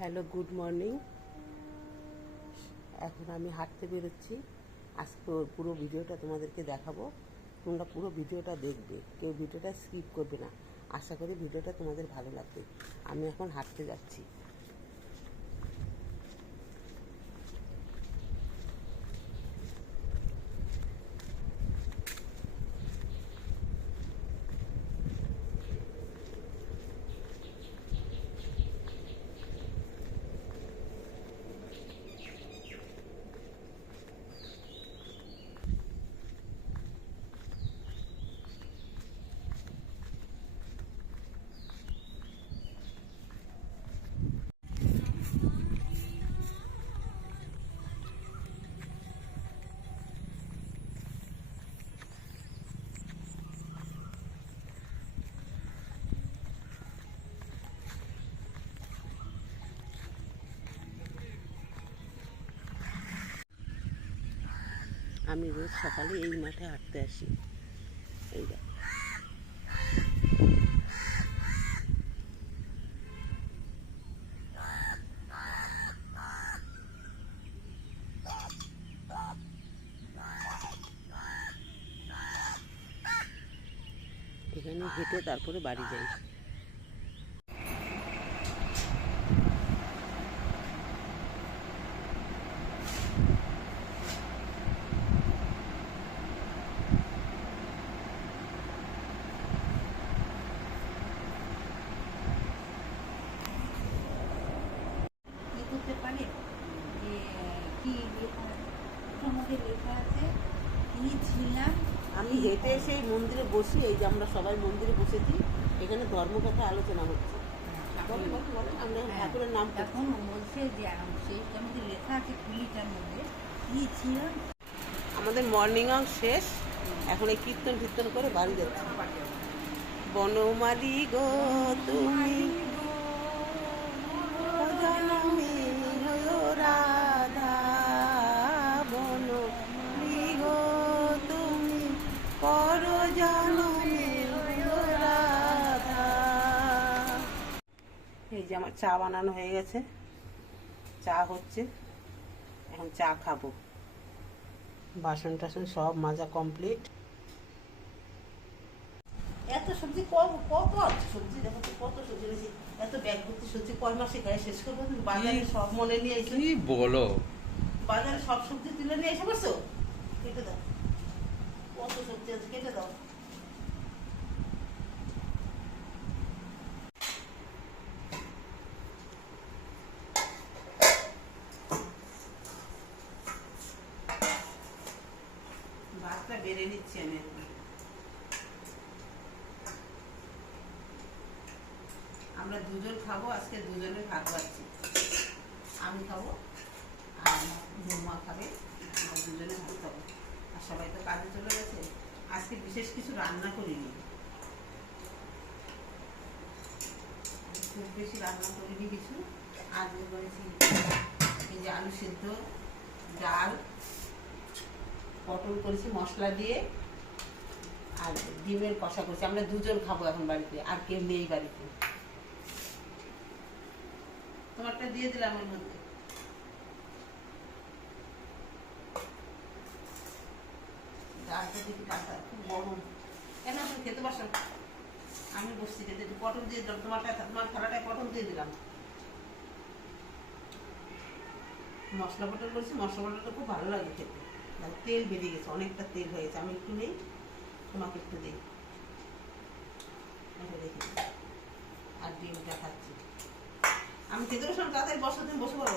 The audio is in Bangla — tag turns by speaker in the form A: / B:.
A: Hello, good morning. এখন আমি হাঁটতে বেরোচ্ছি। আজকে পুরো ভিডিওটা তোমাদেরকে দেখাবো। তোমরা পুরো ভিডিওটা দেখবে। কেউ ভিডিওটা স্কিপ করবে না। আশা করি ভিডিওটা তোমাদের ভালো লাগবে। আমি এখন হাঁটতে যাচ্ছি। আমি রোজ সকালে এই মাঠে হাঁটতে আসি। এই এখানে হেঁটে তারপরে বাড়ি যাই
B: কি করতে পারে যে কি লেখা ওটার মধ্যে লেখা আছে কি ছিলাম
A: আমি হেঁটে এসে এই মন্দিরে বসি এই যে আমরা সবাই মন্দিরে বসেছি এখানে ধর্মকথা আলোচনা হচ্ছে। আমরা
B: হ্যাঁ,
A: ঠাকুরের নাম
B: এখন বলছে যে আম, সেইটার মধ্যে লেখা আছে কুড়িটার মধ্যে কি ছিলাম
A: আমাদের মর্নিং ওয়াক শেষ এখন এই কীর্তন কীর্তন করে বাড়ি যাচ্ছি। বনমালী গো তুমি এই যে আমার চা বানানো হয়ে গেছে। চা হচ্ছে। এখন চা খাব। বাসন টাসন সব মাজা কমপ্লিট। এত সবজি কত কত আছে সবজি? দেখো কত সবজি রয়েছে এত ব্যাগ ভর্তি সবজি কয় মাসে গায়ে শেষ করব তুমি বাজারে সব মনে নিয়ে এসে
C: কি বলো?
A: বাজারে সব সবজি তুলে নিয়ে এসে পারছ কেটে দাও। কত সবজি আছে? কেটে দাও। বেড়ে নিচ্ছি আমি আমরা দুজন খাব, আজকে দুজনে ভাত পাচ্ছি আমি খাব, আর বৌমা খাবে, আমরা দুজনে ভাত খাব। আর সবাই তো কাজে চলে গেছে। আজকে বিশেষ কিছু রান্না করিনি। খুব বেশি রান্না করিনি কিছু। আজকে করেছি এই যে আলু সিদ্ধ, ডাল পটল করেছি, মশলা দিয়ে আর ডিমের কষা করছি। আমরা দুজন খাব এখন বাড়িতে, আর কেউ নেই বাড়িতে। তোমারটা দিয়ে দিলাম ওর মধ্যে। ডালটা খুব গরম। কেন তুমি খেতে বসো? আমি বসছি খেতে পটল দিয়ে দিলাম তোমারটা তোমার থালাটায় পটল দিয়ে দিলাম। মশলা পটল করছি, মশলা পটলটা খুব ভালো লাগে খেতে। তেল বেরিয়ে গেছে, অনেকটা তেল হয়ে গেছে। আমি একটু নেই, তোমাকে একটু দিই। আর ডিমটা খাচ্ছি। আমি খেতে সঙ্গে তাড়াতাড়ি বসার দিন বসে পড়ো।